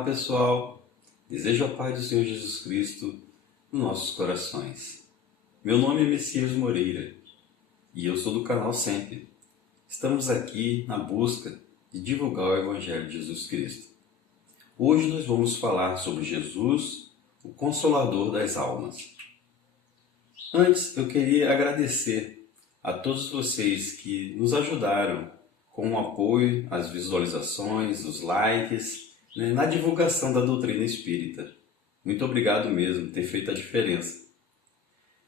Olá pessoal, desejo a paz do Senhor Jesus Cristo nos nossos corações. Meu nome é Messias Moreira e eu sou do canal Sempre. Estamos aqui na busca de divulgar o Evangelho de Jesus Cristo. Hoje nós vamos falar sobre Jesus, o Consolador das almas. Antes eu queria agradecer a todos vocês que nos ajudaram com o apoio, as visualizações, os likes, na divulgação da doutrina espírita. Muito obrigado mesmo por ter feito a diferença.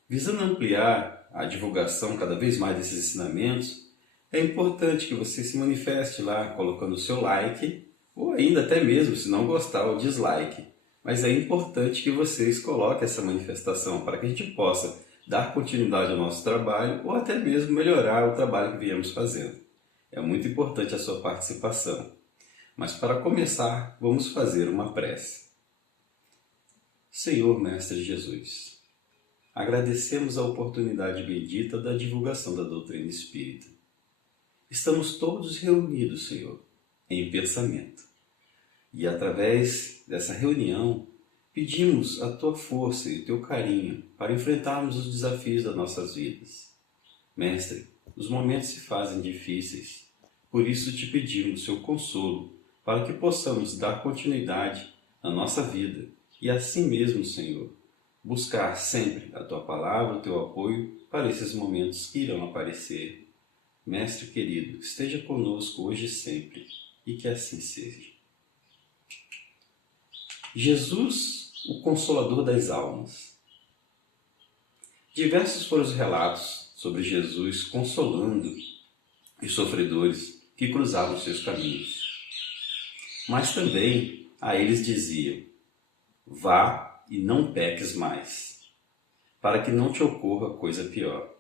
Visando ampliar a divulgação cada vez mais desses ensinamentos, é importante que você se manifeste lá colocando o seu like, ou ainda até mesmo, se não gostar, o dislike. Mas é importante que vocês coloquem essa manifestação para que a gente possa dar continuidade ao nosso trabalho ou até mesmo melhorar o trabalho que viemos fazendo. É muito importante a sua participação. Mas para começar, vamos fazer uma prece. Senhor Mestre Jesus, agradecemos a oportunidade bendita da divulgação da doutrina espírita. Estamos todos reunidos, Senhor, em pensamento. E através dessa reunião, pedimos a Tua força e o Teu carinho para enfrentarmos os desafios das nossas vidas. Mestre, os momentos se fazem difíceis, por isso te pedimos Seu consolo, para que possamos dar continuidade à nossa vida e assim mesmo, Senhor, buscar sempre a Tua palavra, o Teu apoio para esses momentos que irão aparecer. Mestre querido, esteja conosco hoje e sempre, e que assim seja. Jesus, o Consolador das almas. Diversos foram os relatos sobre Jesus consolando os sofredores que cruzavam seus caminhos. Mas também a eles diziam: vá e não peques mais, para que não te ocorra coisa pior.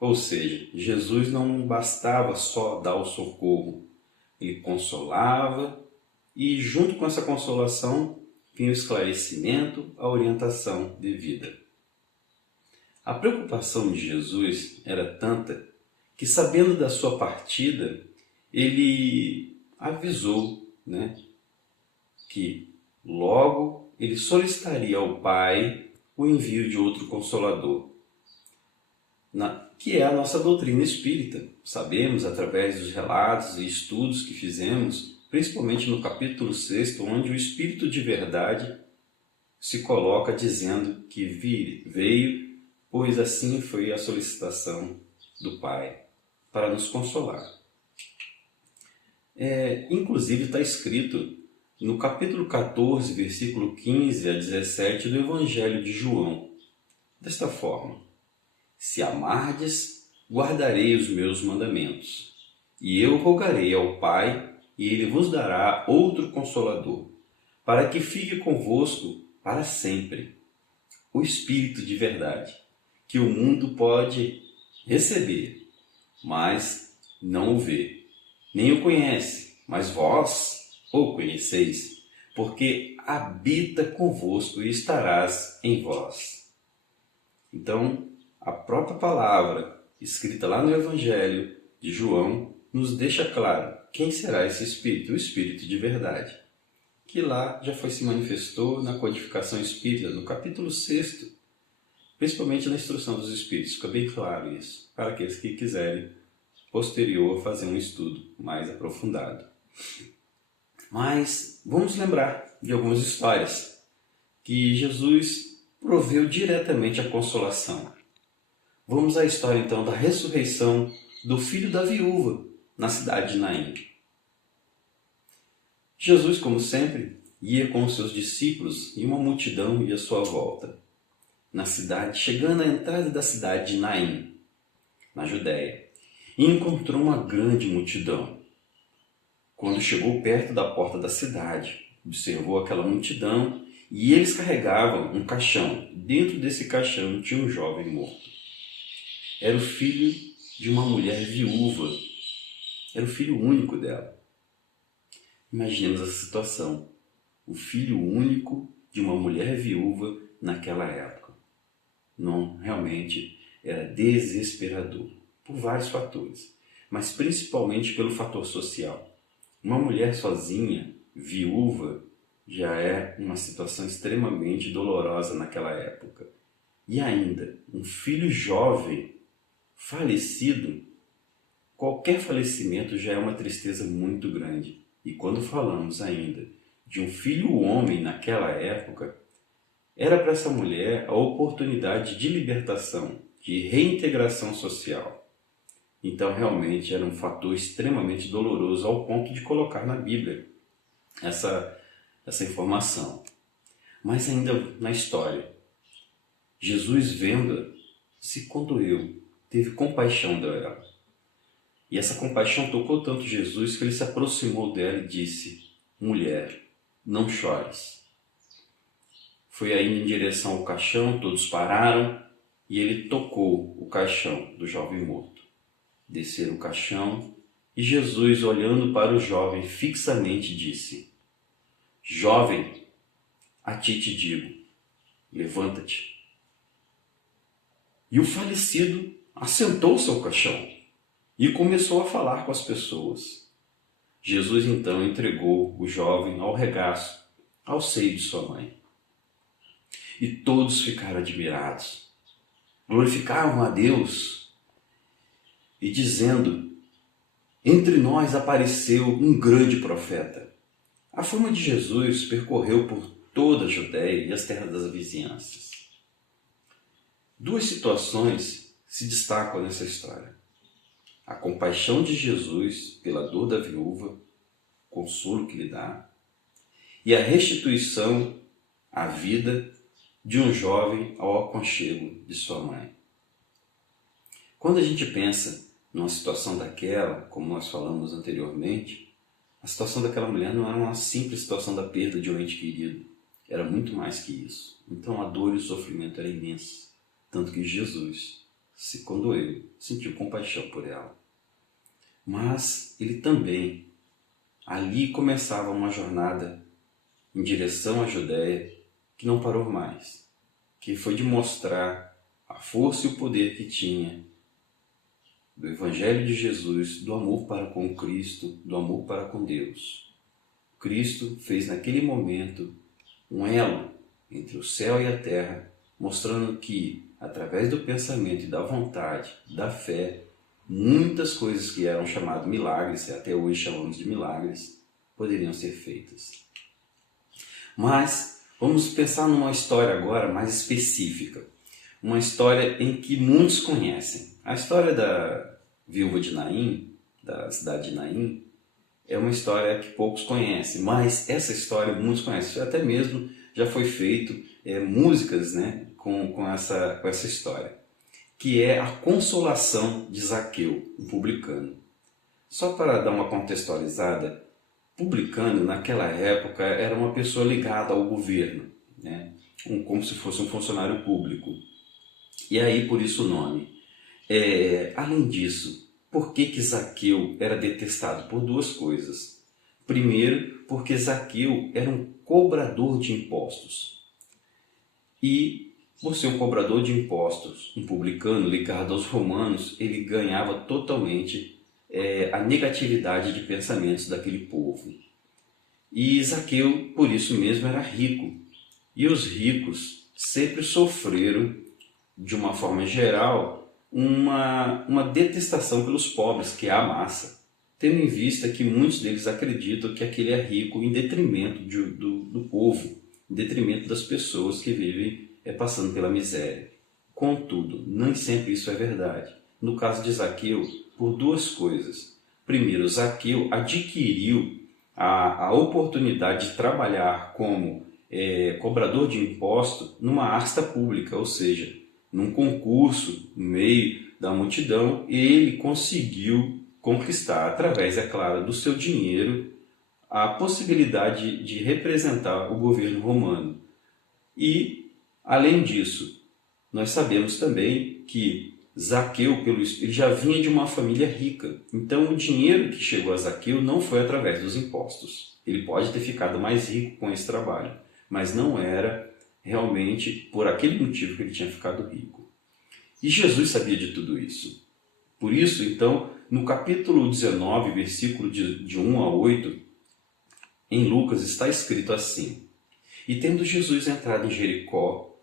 Ou seja, Jesus não bastava só dar o socorro, ele consolava e junto com essa consolação vinha o esclarecimento, a orientação devida. A preocupação de Jesus era tanta que, sabendo da sua partida, ele avisou, que logo ele solicitaria ao Pai o envio de outro Consolador, que é a nossa doutrina espírita. Sabemos, através dos relatos e estudos que fizemos, principalmente no capítulo 6, onde o Espírito de Verdade se coloca dizendo que veio, pois assim foi a solicitação do Pai, para nos consolar. Inclusive está escrito no capítulo 14, versículo 15 a 17 do Evangelho de João, desta forma: se amardes, guardarei os meus mandamentos, e eu rogarei ao Pai, e ele vos dará outro Consolador, para que fique convosco para sempre, o Espírito de Verdade, que o mundo pode receber, mas não o vê, nem o conhece, mas vós o conheceis, porque habita convosco e estarás em vós. Então, a própria palavra, escrita lá no Evangelho de João, nos deixa claro quem será esse Espírito, o Espírito de Verdade, que lá já se manifestou na codificação espírita, no capítulo 6, principalmente na instrução dos Espíritos. Fica bem claro isso, para aqueles que quiserem posterior fazer um estudo mais aprofundado. Mas vamos lembrar de algumas histórias que Jesus proveu diretamente a consolação. Vamos à história então da ressurreição do filho da viúva na cidade de Naim. Jesus, como sempre, ia com os seus discípulos e uma multidão ia à sua volta. Na cidade, chegando à entrada da cidade de Naim, na Judéia, e encontrou uma grande multidão. Quando chegou perto da porta da cidade, observou aquela multidão e eles carregavam um caixão. Dentro desse caixão tinha um jovem morto. Era o filho de uma mulher viúva. Era o filho único dela. Imaginemos essa situação. O filho único de uma mulher viúva naquela época. Não, realmente era desesperador, por vários fatores, mas principalmente pelo fator social. Uma mulher sozinha viúva já é uma situação extremamente dolorosa naquela época. E ainda, um filho jovem falecido, qualquer falecimento já é uma tristeza muito grande. E quando falamos ainda de um filho homem naquela época, era para essa mulher a oportunidade de libertação, de reintegração social. Então realmente era um fator extremamente doloroso ao ponto de colocar na Bíblia essa informação. Mas ainda na história, Jesus vendo-a se condoeu, teve compaixão dela. E essa compaixão tocou tanto Jesus que ele se aproximou dela e disse: mulher, não chores. Foi aí em direção ao caixão, todos pararam e ele tocou o caixão do jovem morto. Desceram o caixão e Jesus, olhando para o jovem fixamente, disse: jovem, a ti te digo, levanta-te. E o falecido assentou-se ao caixão e começou a falar com as pessoas. Jesus então entregou o jovem ao regaço, ao seio de sua mãe. E todos ficaram admirados, glorificavam a Deus e dizendo: entre nós apareceu um grande profeta. A fama de Jesus percorreu por toda a Judéia e as terras das vizinhanças. Duas situações se destacam nessa história: a compaixão de Jesus pela dor da viúva, consolo que lhe dá, e a restituição à vida de um jovem ao aconchego de sua mãe. Quando a gente pensa numa situação daquela, como nós falamos anteriormente, a situação daquela mulher não era uma simples situação da perda de um ente querido, era muito mais que isso. Então a dor e o sofrimento eram imensos, tanto que Jesus se condoeu, sentiu compaixão por ela. Mas ele também, ali começava uma jornada em direção à Judéia que não parou mais, que foi de mostrar a força e o poder que tinha do Evangelho de Jesus, do amor para com Cristo, do amor para com Deus. Cristo fez naquele momento um elo entre o céu e a terra, mostrando que, através do pensamento e da vontade, da fé, muitas coisas que eram chamadas milagres, e até hoje chamamos de milagres, poderiam ser feitas. Mas vamos pensar numa história agora mais específica. Uma história em que muitos conhecem. A história da viúva de Naim, da cidade de Naim, é uma história que poucos conhecem, mas essa história muitos conhecem. Até mesmo já foi feito músicas, né, com essa história, que é a consolação de Zaqueu, um publicano. Só para dar uma contextualizada, publicano naquela época era uma pessoa ligada ao governo, né, como se fosse um funcionário público. E aí por isso o nome. Além disso, por que Zaqueu era detestado? Por duas coisas. Primeiro, porque Zaqueu era um cobrador de impostos. E, por ser um cobrador de impostos, um publicano ligado aos romanos, ele ganhava totalmente a negatividade de pensamentos daquele povo. E Zaqueu, por isso mesmo, era rico. E os ricos sempre sofreram, de uma forma geral, uma detestação pelos pobres, que é a massa, tendo em vista que muitos deles acreditam que aquele é rico em detrimento do povo, em detrimento das pessoas que vivem passando pela miséria. Contudo, nem sempre isso é verdade. No caso de Zaqueu, por duas coisas. Primeiro, Zaqueu adquiriu a oportunidade de trabalhar como cobrador de imposto numa asta pública, ou seja, num concurso, no meio da multidão, ele conseguiu conquistar, através, é claro, do seu dinheiro, a possibilidade de representar o governo romano. E, além disso, nós sabemos também que Zaqueu, ele já vinha de uma família rica. Então, o dinheiro que chegou a Zaqueu não foi através dos impostos. Ele pode ter ficado mais rico com esse trabalho, mas não era realmente por aquele motivo que ele tinha ficado rico. E Jesus sabia de tudo isso. Por isso, então, no capítulo 19, versículo de 1 a 8, Em Lucas está escrito assim: E tendo Jesus entrado em Jericó,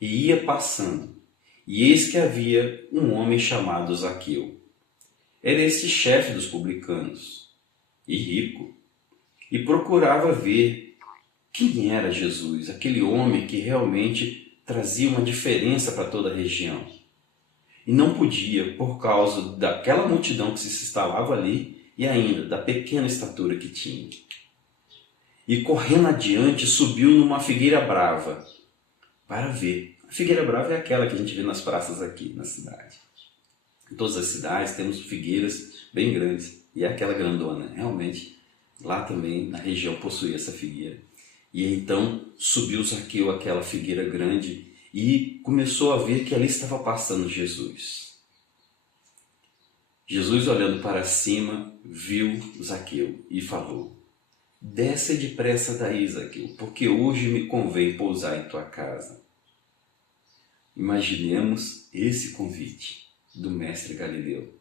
e ia passando, e eis que havia um homem chamado Zaqueu. Era este chefe dos publicanos, e rico, e procurava ver quem era Jesus, aquele homem que realmente trazia uma diferença para toda a região. E não podia, por causa daquela multidão que se instalava ali e ainda da pequena estatura que tinha. E correndo adiante, subiu numa figueira brava para ver. A figueira brava é aquela que a gente vê nas praças aqui na cidade. Em todas as cidades temos figueiras bem grandes e é aquela grandona. Realmente, lá também na região possui essa figueira. E então subiu Zaqueu àquela figueira grande e começou a ver que ali estava passando Jesus. Jesus, olhando para cima, viu Zaqueu e falou: Desce depressa daí, Zaqueu, porque hoje me convém pousar em tua casa. Imaginemos esse convite do mestre Galileu.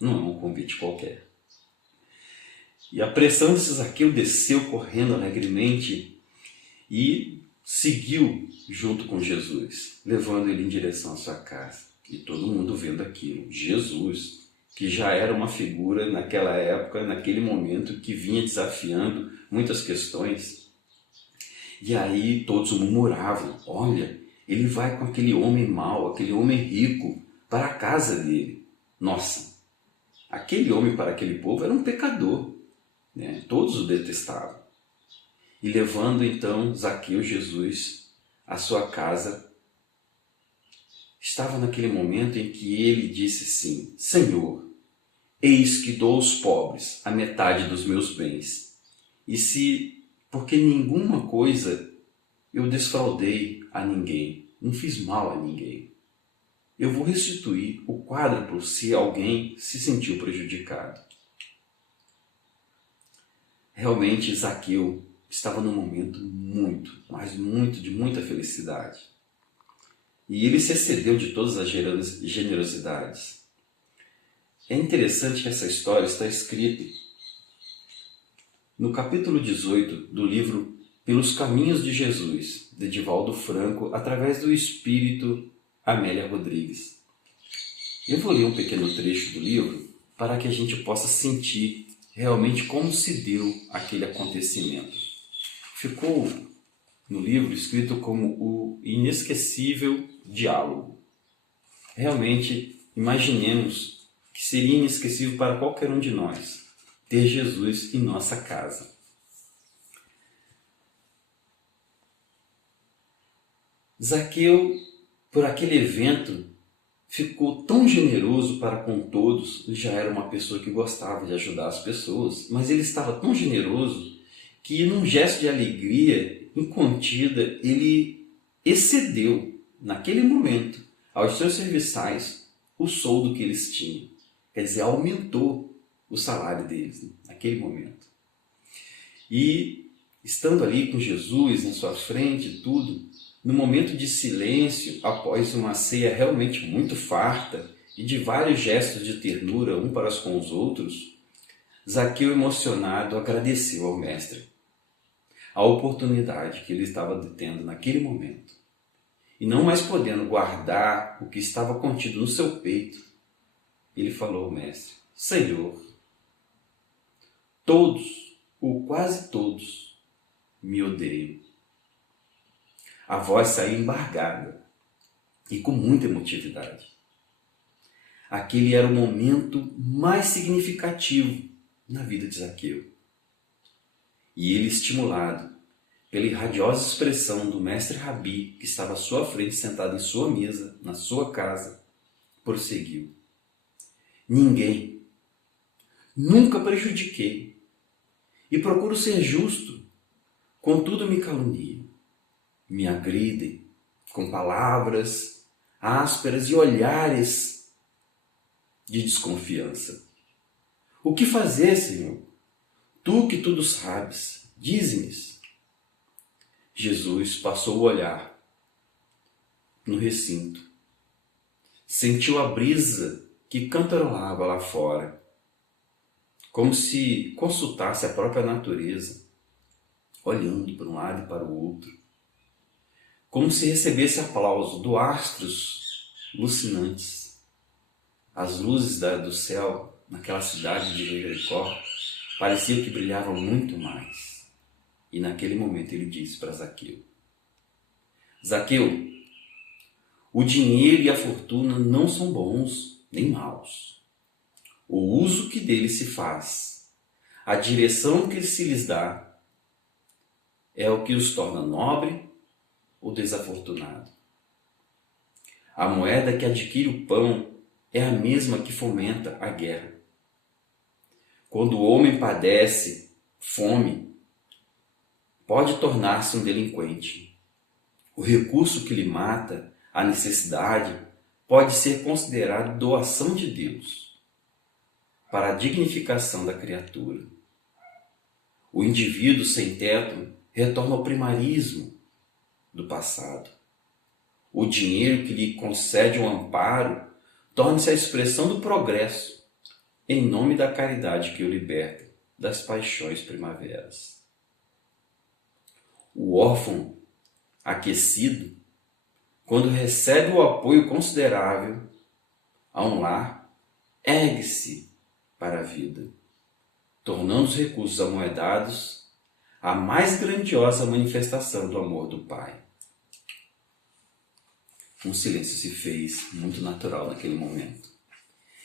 Não é um convite qualquer. E apressando-se, Zaqueu desceu correndo alegremente e seguiu junto com Jesus, levando ele em direção à sua casa. E todo mundo vendo aquilo. Jesus, que já era uma figura naquela época, naquele momento, que vinha desafiando muitas questões. E aí todos murmuravam: olha, ele vai com aquele homem mau, aquele homem rico, para a casa dele. Nossa, aquele homem para aquele povo era um pecador, né? Todos o detestavam. E levando então Zaqueu, Jesus, à sua casa, estava naquele momento em que ele disse assim: Senhor, eis que dou aos pobres a metade dos meus bens. E se, porque nenhuma coisa eu desfraudei a ninguém, não fiz mal a ninguém, eu vou restituir o quádruplo se alguém se sentiu prejudicado. Realmente Zaqueu estava num momento muito, mas muito, de muita felicidade. E ele se excedeu de todas as generosidades. É interessante que essa história está escrita no capítulo 18 do livro Pelos Caminhos de Jesus, de Divaldo Franco, através do espírito Amélia Rodrigues. Eu vou ler um pequeno trecho do livro para que a gente possa sentir realmente como se deu aquele acontecimento. Ficou no livro escrito como o inesquecível diálogo. Realmente, imaginemos que seria inesquecível para qualquer um de nós ter Jesus em nossa casa. Zaqueu, por aquele evento, ficou tão generoso para com todos. Ele já era uma pessoa que gostava de ajudar as pessoas, mas ele estava tão generoso que, num gesto de alegria incontida, ele excedeu, naquele momento, aos seus serviçais, o soldo que eles tinham. Quer dizer, aumentou o salário deles, naquele momento. E, estando ali com Jesus na sua frente, tudo, no momento de silêncio, após uma ceia realmente muito farta e de vários gestos de ternura um para com os outros, Zaqueu, emocionado, agradeceu ao mestre a oportunidade que ele estava tendo naquele momento. E não mais podendo guardar o que estava contido no seu peito, ele falou ao mestre: Senhor, todos, ou quase todos, me odeiam. A voz saiu embargada e com muita emotividade. Aquele era o momento mais significativo na vida de Zaqueu. E ele, estimulado pela radiosa expressão do mestre Rabi, que estava à sua frente, sentado em sua mesa, na sua casa, prosseguiu: Ninguém, nunca prejudiquei, e procuro ser justo, contudo me caluniam, me agridem com palavras ásperas e olhares de desconfiança. O que fazer, Senhor? Tu que tudo sabes, dize-me. Jesus passou o olhar no recinto. Sentiu a brisa que cantarolava lá fora, como se consultasse a própria natureza. olhando para um lado e para o outro, como se recebesse aplauso do astros lucinantes. As luzes do céu naquela cidade de Jericó pareciam que brilhavam muito mais. E naquele momento ele disse para Zaqueu: Zaqueu, o dinheiro e a fortuna não são bons nem maus. O uso que deles se faz, a direção que se lhes dá, é o que os torna nobre ou desafortunado. A moeda que adquire o pão é a mesma que fomenta a guerra. Quando o homem padece fome, pode tornar-se um delinquente. O recurso que lhe mata, a necessidade, pode ser considerado doação de Deus para a dignificação da criatura. O indivíduo sem teto retorna ao primarismo do passado. O dinheiro que lhe concede um amparo torna-se a expressão do progresso, em nome da caridade que o liberta das paixões primaveras. O órfão aquecido, quando recebe o apoio considerável a um lar, ergue-se para a vida, tornando os recursos amoedados a mais grandiosa manifestação do amor do Pai. Um silêncio se fez muito natural naquele momento.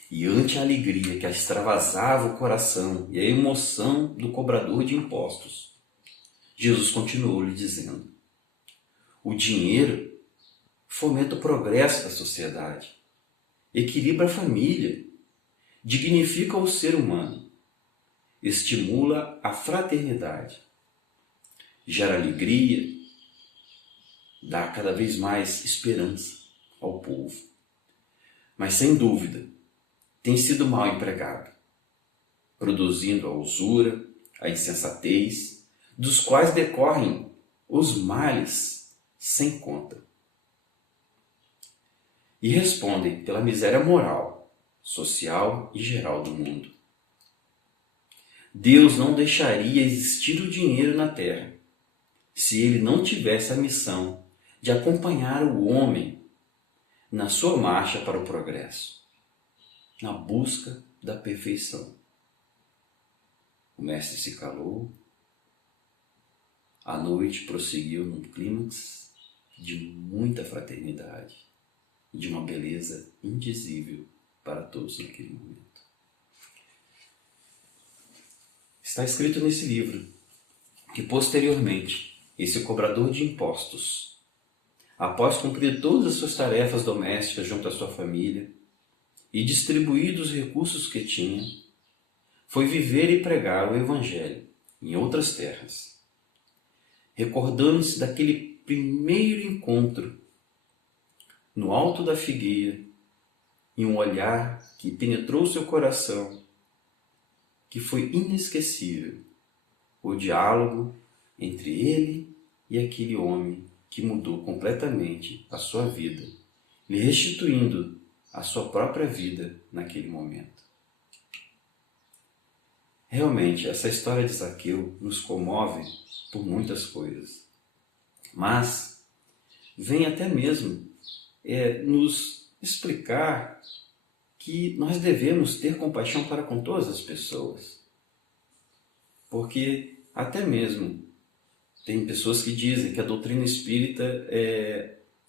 E ante a alegria que extravasava o coração e a emoção do cobrador de impostos, Jesus continuou lhe dizendo: o dinheiro fomenta o progresso da sociedade, equilibra a família, dignifica o ser humano, estimula a fraternidade, gera alegria, dá cada vez mais esperança ao povo. Mas, sem dúvida, tem sido mal empregado, produzindo a usura, a insensatez, dos quais decorrem os males sem conta. E respondem pela miséria moral, social e geral do mundo. Deus não deixaria existir o dinheiro na terra se ele não tivesse a missão de acompanhar o homem na sua marcha para o progresso, na busca da perfeição. O mestre se calou. A noite prosseguiu num clímax de muita fraternidade e de uma beleza indizível para todos naquele momento. Está escrito nesse livro que posteriormente esse cobrador de impostos, após cumprir todas as suas tarefas domésticas junto à sua família e distribuir os recursos que tinha, foi viver e pregar o Evangelho em outras terras, recordando-se daquele primeiro encontro no alto da figueira e um olhar que penetrou seu coração, que foi inesquecível, o diálogo entre ele e aquele homem que mudou completamente a sua vida, lhe restituindo a sua própria vida naquele momento. Realmente, essa história de Zaqueu nos comove por muitas coisas, mas vem até mesmo nos explicar que nós devemos ter compaixão para com todas as pessoas. Porque até mesmo tem pessoas que dizem que a doutrina espírita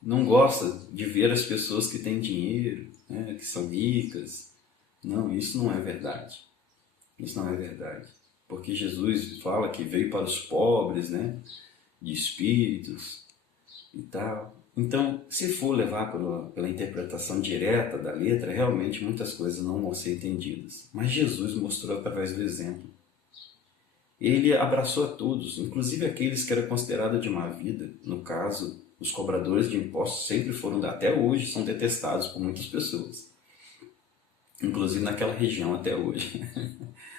não gosta de ver as pessoas que têm dinheiro, né, que são ricas. Não, isso não é verdade. Isso não é verdade. Porque Jesus fala que veio para os pobres, né, de espíritos e tal. Então, se for levar pela interpretação direta da letra, realmente muitas coisas não vão ser entendidas. Mas Jesus mostrou através do exemplo. Ele abraçou a todos, inclusive aqueles que eram considerados de má vida. No caso, os cobradores de impostos sempre foram, até hoje, são detestados por muitas pessoas. Inclusive naquela região até hoje.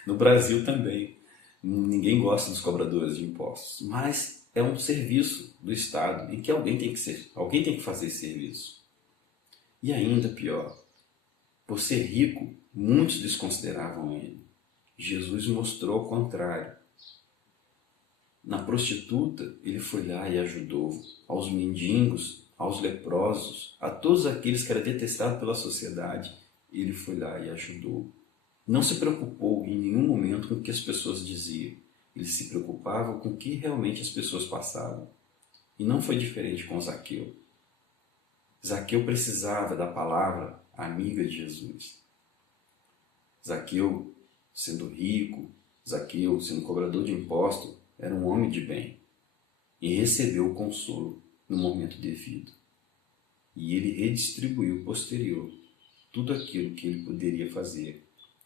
No Brasil também. Ninguém gosta dos cobradores de impostos. Mas é um serviço do Estado em que alguém tem que fazer esse serviço. E ainda pior, por ser rico, muitos desconsideravam ele. Jesus mostrou o contrário. Na prostituta, ele foi lá e ajudou. Aos mendigos, aos leprosos, a todos aqueles que eram detestados pela sociedade, ele foi lá e ajudou. Não se preocupou em nenhum momento com o que as pessoas diziam. Ele se preocupava com o que realmente as pessoas passavam. E não foi diferente com Zaqueu. Zaqueu precisava da palavra amiga de Jesus. Zaqueu, sendo rico, Zaqueu, sendo cobrador de impostos, era um homem de bem e recebeu o consolo no momento devido. E ele redistribuiu posterior tudo aquilo que ele poderia fazer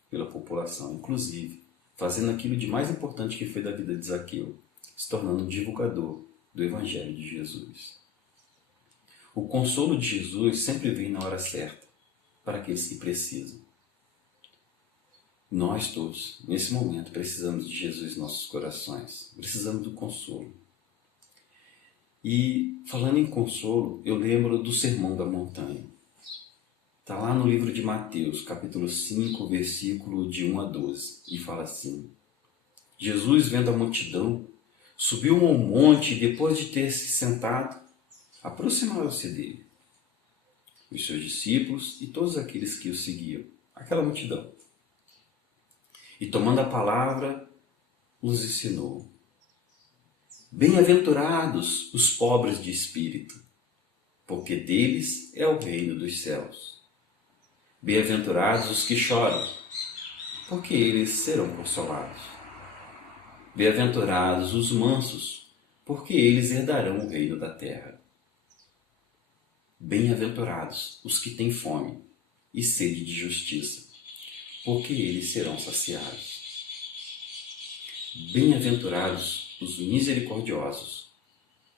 pela população, inclusive fazendo aquilo de mais importante que foi da vida de Zaqueu, se tornando um divulgador do Evangelho de Jesus. O consolo de Jesus sempre vem na hora certa, para aqueles que precisam. Nós todos, nesse momento, precisamos de Jesus em nossos corações, precisamos do consolo. E, falando em consolo, eu lembro do Sermão da Montanha. Está lá no livro de Mateus, capítulo 5, versículo de 1 a 12, e fala assim: Jesus, vendo a multidão, subiu a um monte e, depois de ter se sentado, aproximaram-se dele, os seus discípulos e todos aqueles que o seguiam, aquela multidão. E, tomando a palavra, os ensinou. Bem-aventurados os pobres de espírito, porque deles é o reino dos céus. Bem-aventurados os que choram, porque eles serão consolados. Bem-aventurados os mansos, porque eles herdarão o reino da terra. Bem-aventurados os que têm fome e sede de justiça, porque eles serão saciados. Bem-aventurados os misericordiosos,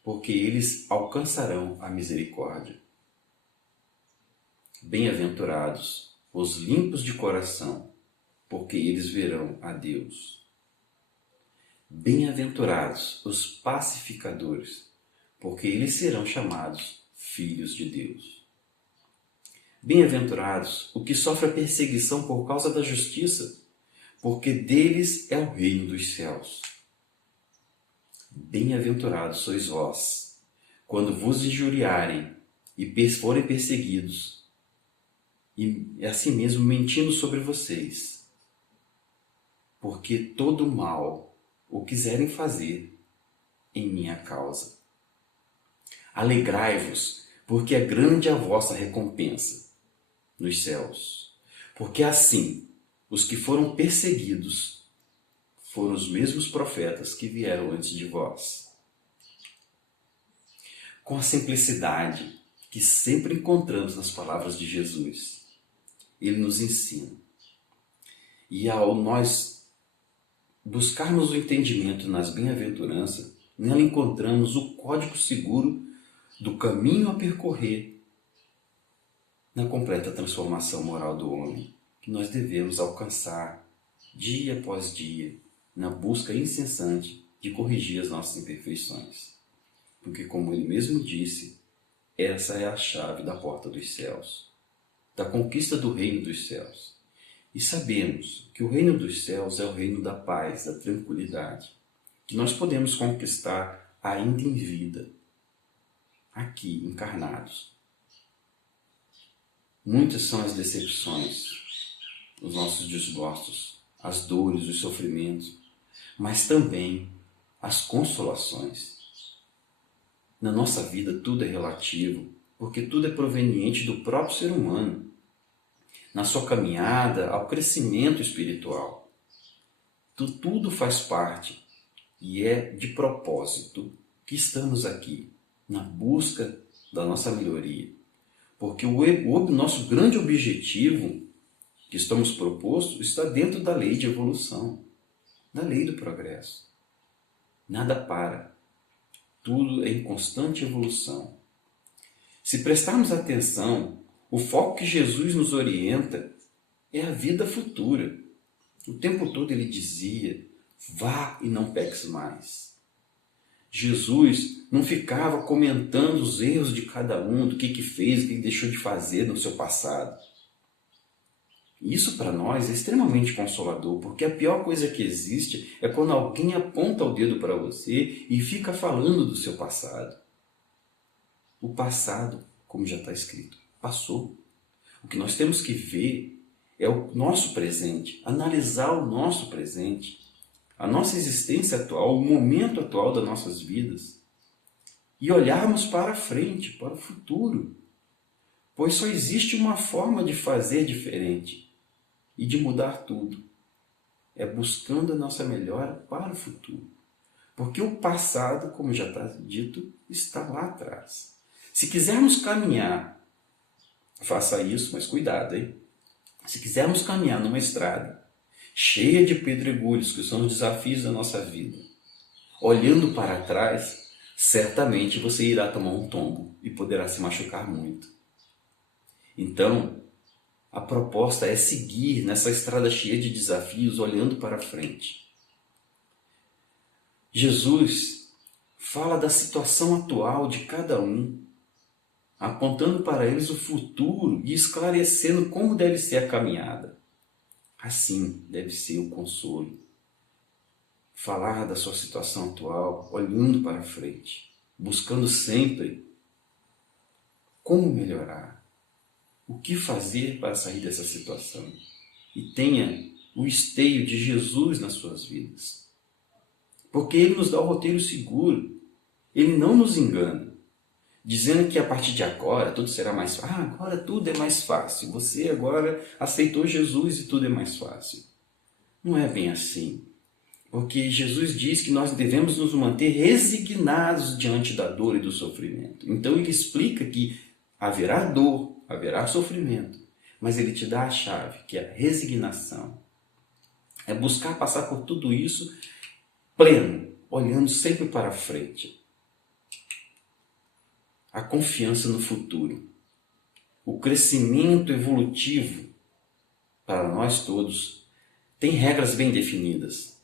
porque eles alcançarão a misericórdia. Bem-aventurados os limpos de coração, porque eles verão a Deus. Bem-aventurados os pacificadores, porque eles serão chamados filhos de Deus. Bem-aventurados os que sofrem perseguição por causa da justiça, porque deles é o reino dos céus. Bem-aventurados sois vós, quando vos injuriarem e forem perseguidos, e assim mesmo mentindo sobre vocês, porque todo mal o quiserem fazer em minha causa. Alegrai-vos, porque é grande a vossa recompensa nos céus, porque assim os que foram perseguidos foram os mesmos profetas que vieram antes de vós. Com a simplicidade que sempre encontramos nas palavras de Jesus, ele nos ensina. E ao nós buscarmos o entendimento nas bem-aventuranças, nela encontramos o código seguro do caminho a percorrer na completa transformação moral do homem, que nós devemos alcançar dia após dia, na busca incessante de corrigir as nossas imperfeições. Porque, como ele mesmo disse, essa é a chave da porta dos céus, da conquista do reino dos céus. E sabemos que o reino dos céus é o reino da paz, da tranquilidade, que nós podemos conquistar ainda em vida, aqui, encarnados. Muitas são as decepções, os nossos desgostos, as dores, os sofrimentos, mas também as consolações. Na nossa vida tudo é relativo, porque tudo é proveniente do próprio ser humano, na sua caminhada ao crescimento espiritual. Tudo faz parte e é de propósito que estamos aqui, na busca da nossa melhoria. Porque o nosso grande objetivo que estamos propostos está dentro da lei de evolução, da lei do progresso. Nada para, tudo é em constante evolução. Se prestarmos atenção, o foco que Jesus nos orienta é a vida futura. O tempo todo ele dizia: vá e não peques mais. Jesus não ficava comentando os erros de cada um, do que fez, o que deixou de fazer no seu passado. Isso para nós é extremamente consolador, porque a pior coisa que existe é quando alguém aponta o dedo para você e fica falando do seu passado. O passado, como já está escrito, passou. O que nós temos que ver é o nosso presente, analisar o nosso presente, a nossa existência atual, o momento atual das nossas vidas e olharmos para frente, para o futuro. Pois só existe uma forma de fazer diferente e de mudar tudo. É buscando a nossa melhora para o futuro. Porque o passado, como já está dito, está lá atrás. Se quisermos caminhar, faça isso, mas cuidado, hein? Se quisermos caminhar numa estrada cheia de pedregulhos, que são os desafios da nossa vida, olhando para trás, certamente você irá tomar um tombo e poderá se machucar muito. Então, a proposta é seguir nessa estrada cheia de desafios, olhando para frente. Jesus fala da situação atual de cada um, apontando para eles o futuro e esclarecendo como deve ser a caminhada. Assim deve ser o consolo. Falar da sua situação atual, olhando para frente, buscando sempre como melhorar, o que fazer para sair dessa situação. E tenha o esteio de Jesus nas suas vidas. Porque Ele nos dá o roteiro seguro. Ele não nos engana, dizendo que a partir de agora tudo será mais fácil. Agora tudo é mais fácil. Você agora aceitou Jesus e tudo é mais fácil. Não é bem assim. Porque Jesus diz que nós devemos nos manter resignados diante da dor e do sofrimento. Então Ele explica que haverá dor, haverá sofrimento, mas Ele te dá a chave, que é a resignação. É buscar passar por tudo isso pleno, olhando sempre para frente. A confiança no futuro. O crescimento evolutivo, para nós todos, tem regras bem definidas.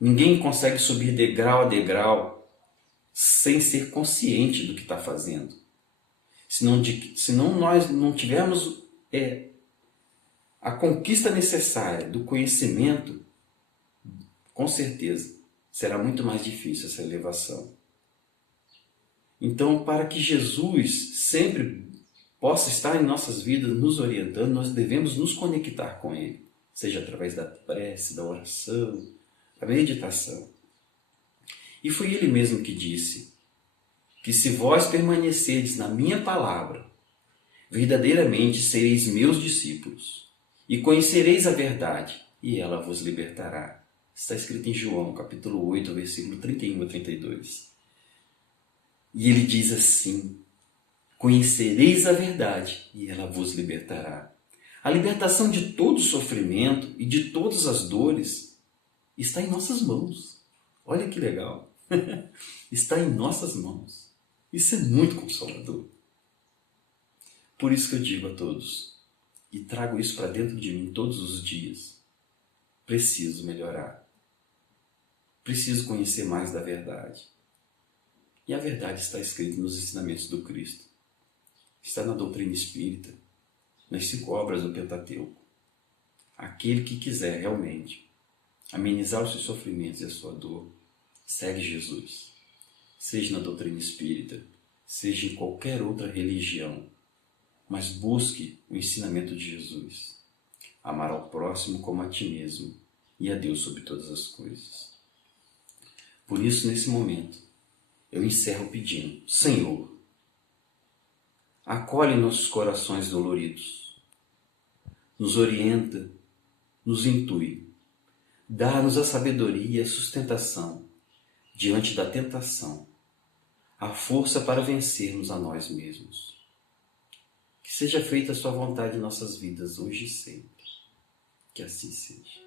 Ninguém consegue subir degrau a degrau sem ser consciente do que está fazendo. Senão nós não tivermos a conquista necessária do conhecimento, com certeza será muito mais difícil essa elevação. Então, para que Jesus sempre possa estar em nossas vidas, nos orientando, nós devemos nos conectar com Ele, seja através da prece, da oração, da meditação. E foi Ele mesmo que disse que se vós permanecerdes na minha palavra, verdadeiramente sereis meus discípulos, e conhecereis a verdade, e ela vos libertará. Está escrito em João, capítulo 8, versículo 31 a 32. E ele diz assim: conhecereis a verdade, e ela vos libertará. A libertação de todo sofrimento e de todas as dores está em nossas mãos. Olha que legal! Está em nossas mãos. Isso é muito consolador. Por isso que eu digo a todos, e trago isso para dentro de mim todos os dias: preciso melhorar. Preciso conhecer mais da verdade. E a verdade está escrita nos ensinamentos do Cristo. Está na doutrina espírita, nas 5 obras do Pentateuco. Aquele que quiser realmente amenizar os seus sofrimentos e a sua dor, segue Jesus. Seja na doutrina espírita, seja em qualquer outra religião, mas busque o ensinamento de Jesus. Amar ao próximo como a ti mesmo e a Deus sobre todas as coisas. Por isso, nesse momento, eu encerro pedindo: Senhor, acolhe nossos corações doloridos, nos orienta, nos intui, dá-nos a sabedoria e a sustentação diante da tentação, a força para vencermos a nós mesmos. Que seja feita a sua vontade em nossas vidas, hoje e sempre. Que assim seja.